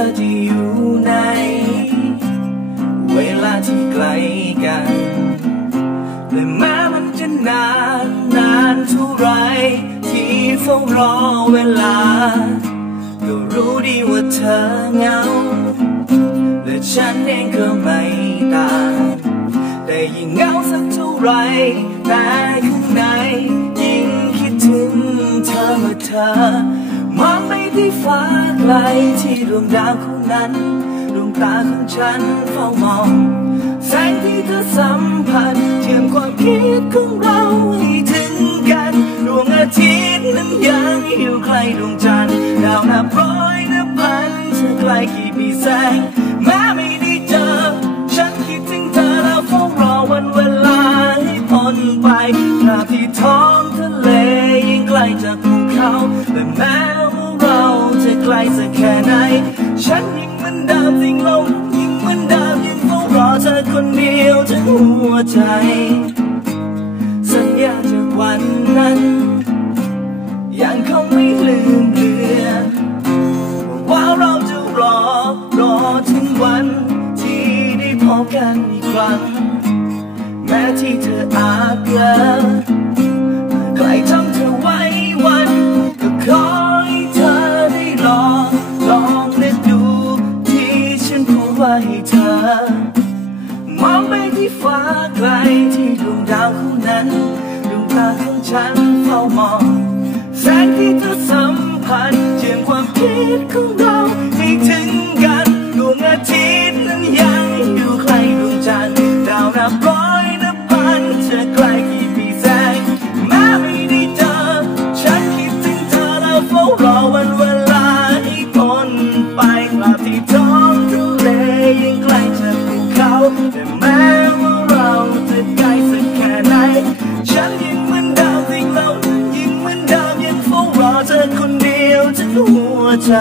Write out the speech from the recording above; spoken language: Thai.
อจะอยู่ไหนเวลาที่ไกลกันและแม้มันจะนานนานเท่าไร ที่เฝ้ารอเวลา ก็รู้ดีว่าเธอเหงา และฉันเองก็ไม่ต่างแต่ยิ่งเหงาสักเท่าไรแต่ข้างในยิ่งคิดถึงเธอเมื่อเธอ ที่ฟ้าไกลที่ดวงดาวคู่นั้นดวงตาของฉันเฝ้ามอง แสงที่เธอสัมผัสเชื่อมความคิดของเราให้ถึงกัน ดวงอาทิตย์นั้นยังอยู่ใกล้ดวงจันทร์ดาวนับร้อยนับพันจะไกลกี่ปีแสงแม้ไม่ได้เจอ ฉันคิดถึงเธอแล้วเฝ้ารอวันเวลาให้พ้นไปภาที่ท้องทะเลยิ่งไกลจากภูเขาและแม้าเราจะไกลสักแค่ไหน ฉันยิ่งมือนดิมสิ่งลมยิ่งมือนดิมยังเฝ้ารอเธอคนเดียวทั้งหัวใจ สัญญาจากวันนั้น ยังคงไม่ลืมเลือนว่าเราจะรอรอถึงวันที่ได้พบกันอีกครั้งแม้ที่เธออาจเกิน ฉันพูดไว้ให้เธอ มองไปที่ฟ้าไกลที่ดวงดาวคู่นั้นดวงตาของฉันเฝ้ามอง แสงที่เธอสัมผัสเชื่อมความคิดของเราให้ถึงกันดวงอาทิตย์นั้นยังอยู่ใกล้ดวงจันทร์ดาวนับร้อยนับพันจะไกล แม้ว่าเราจะไกลสักแค่ไหน ฉันยังเหมือนดาวที่เหลายังเหมือนดาวยังเฝ้ารอเธอคนเดียวทั้งหัวใจ